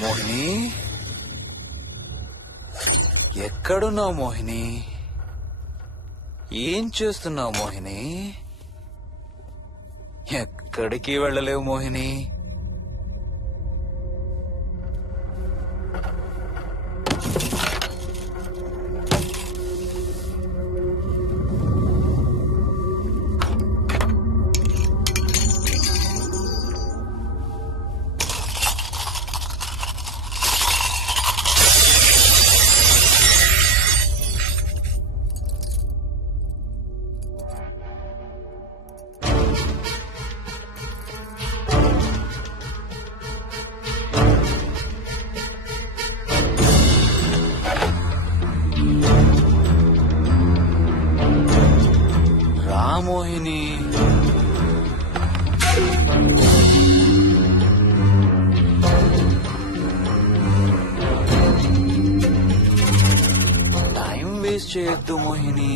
మోహిని, ఎక్కడున్నావు మోహిని? ఏం చేస్తున్నావు మోహిని? ఎక్కడికి వెళ్ళలేవు మోహిని. మోహిని, టైం వేస్ట్ చేయొద్దు మోహిని.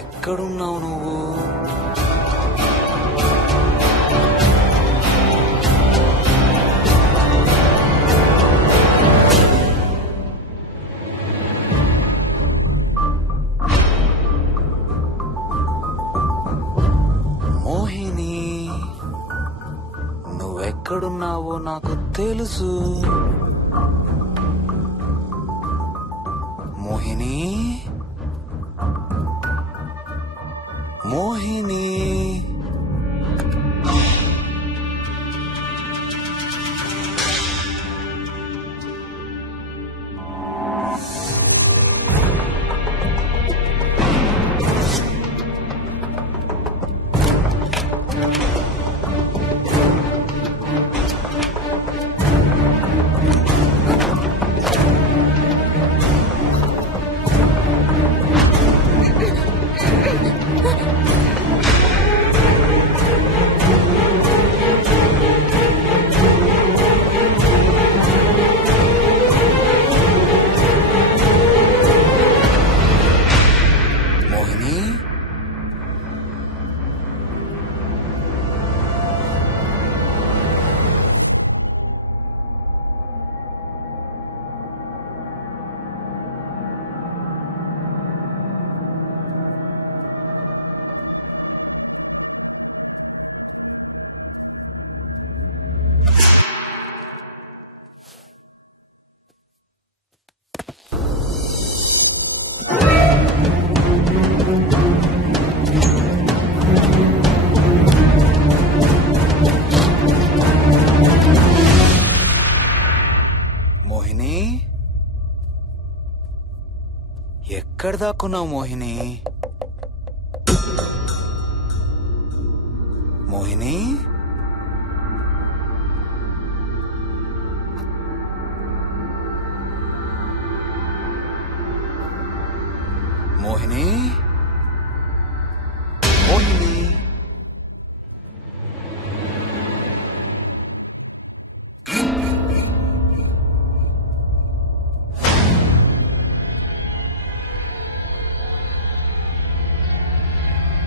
ఎక్కడున్నావు నువ్వు? మోహిని, నువ్వెక్కడున్నావో నాకు తెలుసు. మోహిని, మోహిని, మోహిని, ఎక్కడ దాక్కున్నావు మోహిని? మోహిని, మోహిని, మోహిని,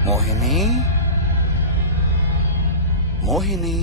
మోహిని, మోహిని.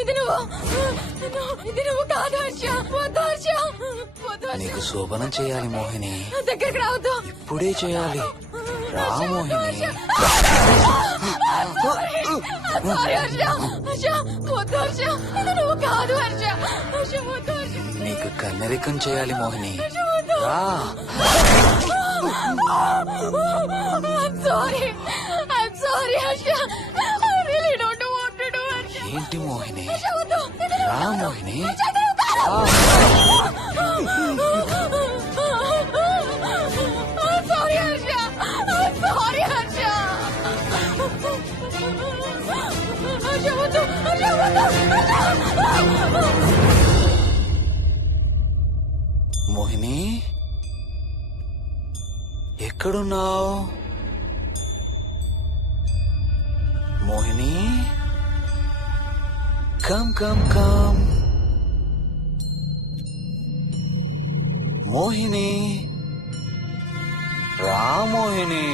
ఇది నువ్వు కాదు హర్ష. వద్దు హర్ష, వద్దు హర్ష. నీకు శోభనం చేయాలి మోహిని. దగ్గరికి రావద్దు. ఇప్పుడే చేయాలి. రా మోహిని. సారీ హర్ష. హర్ష వద్దు హర్ష, ఇది నువ్వు కాదు హర్ష. హర్ష వద్దు హర్ష. నీకు కన్నరికం చేయాలి మోహిని. రా. I'm sorry Harsha. I really don't want to do it. ఏంటి మోహిని? హర్ష వద్దు. రా Mohini. I'm sorry Harsha. I'm sorry Harsha. Harsha వద్దు. హర్ష వద్దు. మోహిని ఎక్కడున్నావు? Mohini come come come. Mohini రా మోహిని.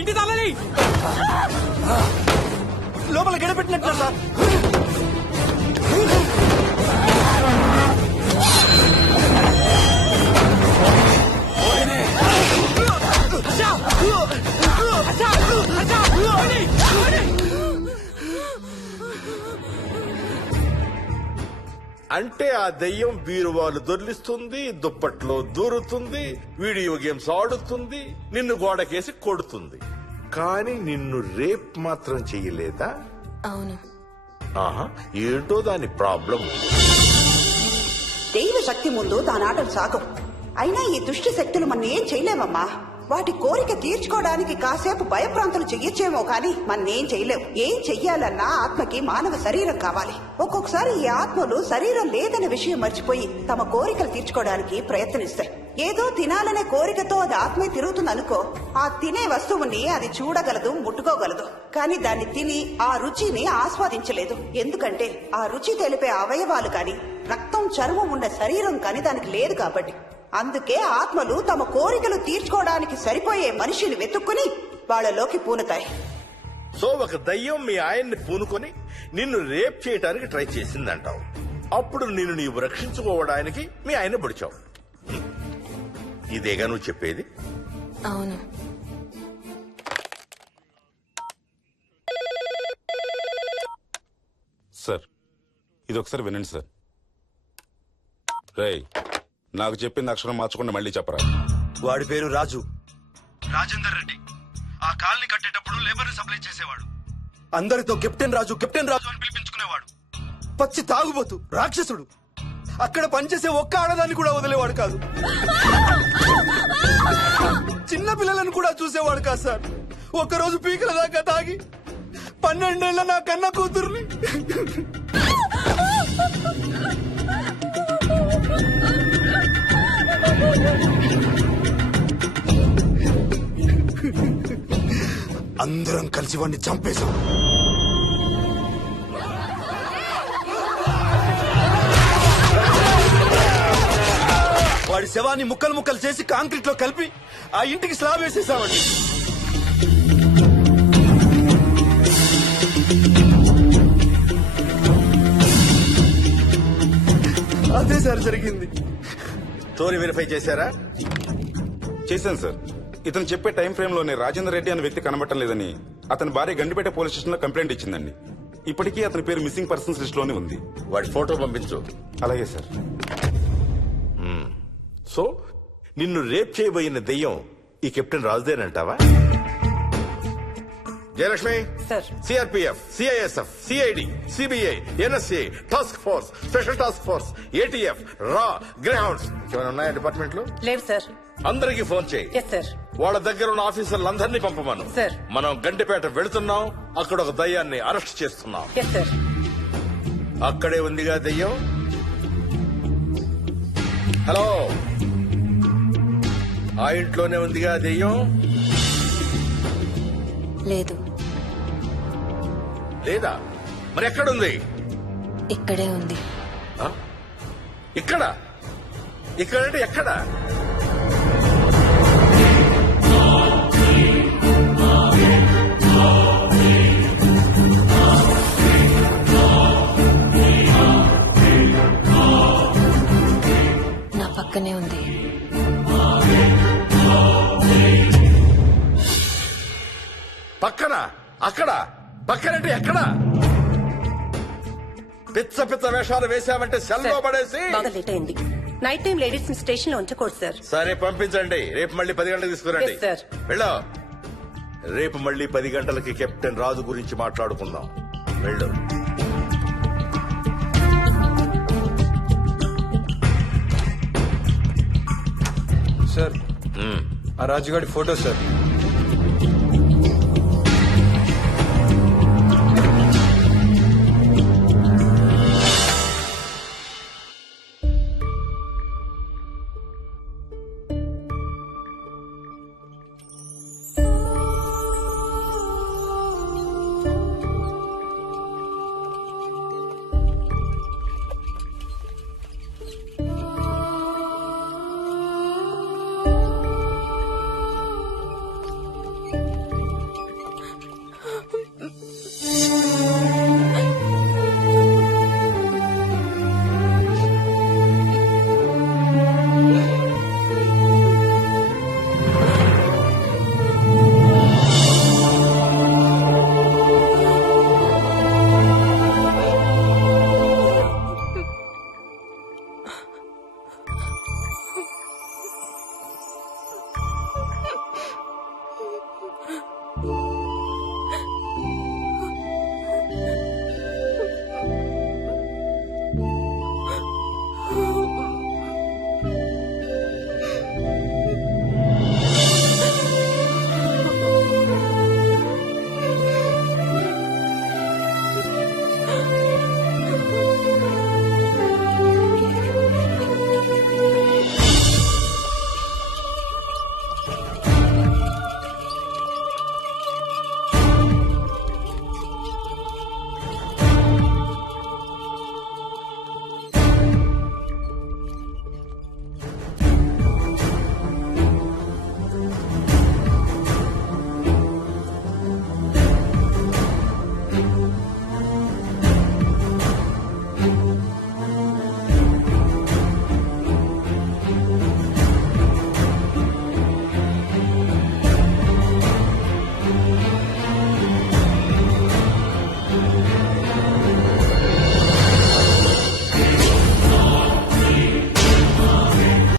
ఇంటి తాళాలి లోపల గడపెట్టినట్టు సార్. అంటే ఆ దెయ్యం బీరువాలు దొర్లిస్తుంది, దుప్పట్లో దూరుతుంది, వీడియో గేమ్స్ ఆడుతుంది, నిన్ను గోడకేసి కొడుతుంది. కానీ నిన్ను రేప్ మాత్రం చెయ్యలేదా? అవును. ఆహా, ఏంటో దాని ప్రాబ్లం. దైవ శక్తి ముందు దానాటలు సాగం. అయినా ఈ దుష్ట శక్తులు మన ఏం చేయలేమమ్మా. వాటి కోరిక తీర్చుకోవడానికి కాసేపు భయప్రాంతులు చెయ్యొచ్చేమో కానీ మన్నేం చేయలేవు. ఏం చెయ్యాలన్నా ఆత్మకి మానవ శరీరం కావాలి. ఒక్కొక్కసారి ఈ ఆత్మలు శరీరం లేదనే విషయం మర్చిపోయి తమ కోరికలు తీర్చుకోవడానికి ప్రయత్నిస్తాయి. ఏదో తినాలనే కోరికతో అది ఆత్మే తిరుగుతుందనుకో, ఆ తినే వస్తువుని అది చూడగలదు, ముట్టుకోగలదు. కానీ దాన్ని తిని ఆ రుచిని ఆస్వాదించలేదు. ఎందుకంటే ఆ రుచి తెలిపే అవయవాలు కాని రక్తం, చర్మం ఉన్న శరీరం కాని దానికి లేదు కాబట్టి. అందుకే ఆత్మలు తమ కోరికలు తీర్చుకోవడానికి సరిపోయే మనిషిని వెతుక్కుని వాళ్ళలోకి పూనుతాయి. సో ఒక దయ్యం మీ ఆయన్ని పూనుకొని నిన్ను రేప్ చేయడానికి ట్రై చేసిందంటావు. అప్పుడు నిన్ను నీవు రక్షించుకోవడానికి మీ ఆయన పొడిచావు. ఇదేగా నువ్వు చెప్పేది? అవును. సార్ ఇది ఒకసారి వినండి సార్. రేయ్, నాకు చెప్పింది అక్షరం మార్చకుండా మళ్ళీ చెప్పరా. వాడి పేరు రాజు, రాజేందర్ రెడ్డి. ఆ కాలనీ కట్టేటప్పుడు లేబర్ సప్లై చేసేవాడు. అందరితో కెప్టెన్ రాజు, కెప్టెన్ రాజు అని పిలిపించుకునేవాడు. పచ్చి తాగుబోతు, రాక్షసుడు. అక్కడ పనిచేసే ఒక్క ఆడదాన్ని కూడా వదిలేవాడు కాదు. చిన్న పిల్లలను కూడా చూసేవాడు కాదు సార్. ఒక్కరోజు పీకల దాకా తాగి 12 ఏళ్ల నా కన్న కూతుర్ని అందరం కలిసి వాడిని చంపేశాం. వాడి శవాన్ని ముక్కలు ముక్కలు చేసి కాంక్రీట్ లో కలిపి ఆ ఇంటికి స్లాబ్ వేసేసామండి. అదే సార్ జరిగింది. స్టోరీ వెరిఫై చేశారా? చేశాను సార్. ఇతను చెప్పే టైం ఫ్రేమ్ లోనే రాజేందర్ రెడ్డి అనే వ్యక్తి కనబడటం లేదని అతని భార్య గండిపేట పోలీస్ స్టేషన్ లో కంప్లైంట్ ఇచ్చిందండి. ఇప్పటికీ అతని పేరు మిస్సింగ్ పర్సన్స్ లిస్ట్ లోనే ఉంది. వాడి ఫోటో పంపించు. అలాగే సార్. సో నిన్ను రేప్ చేయబోయిన దెయ్యం ఈ కెప్టెన్ రాజుదేనంటావా? Jayalakshmi, sir. CRPF, CISF, CID, CBI, NSA, task force, special task force, ATF, రా, గ్రేహౌండ్స్ ఏమైనా ఉన్నాయా డిపార్ట్మెంట్ లో? లేవు సార్. అందరికీ ఫోన్ చేయి. Yes sir. వాళ్ళ దగ్గర ఉన్న ఆఫీసర్లందరినీ పంపమను. సార్. మనం గంటిపేట వెళుతున్నాం, అక్కడ ఒక దయ్యాన్ని అరెస్ట్ చేస్తున్నాం. Yes sir. అక్కడే ఉందిగా దెయ్యం. హలో, ఆ ఇంట్లోనే ఉందిగా దెయ్యం? లేదు, లేదా? మరి ఎక్కడుంది? ఇక్కడే ఉంది. ఆ? ఇక్కడ? ఇక్కడంటే ఎక్కడ? నా పక్కనే ఉంది. పక్కన? అక్కడ? పక్కనంటే ఎక్కడ? పిచ్చ పిచ్చ వేషాలు వేశామంటే సెల్లో పడేసి. బాగా లేట్ అయింది. నైట్ టైం లేడీస్ ని స్టేషన్ లో ఉంచకూడదు సార్. సరే పంపించండి, రేపు మళ్ళీ 10 గంటలకు తీసుకురండి. Yes, sir. వెళ్ళు. రేపు మళ్ళీ 10 గంటలకి కెప్టెన్ రాజు గురించి మాట్లాడుకుందాం. వెళ్ళు. సార్, ఆ రాజుగాడి ఫోటో సార్.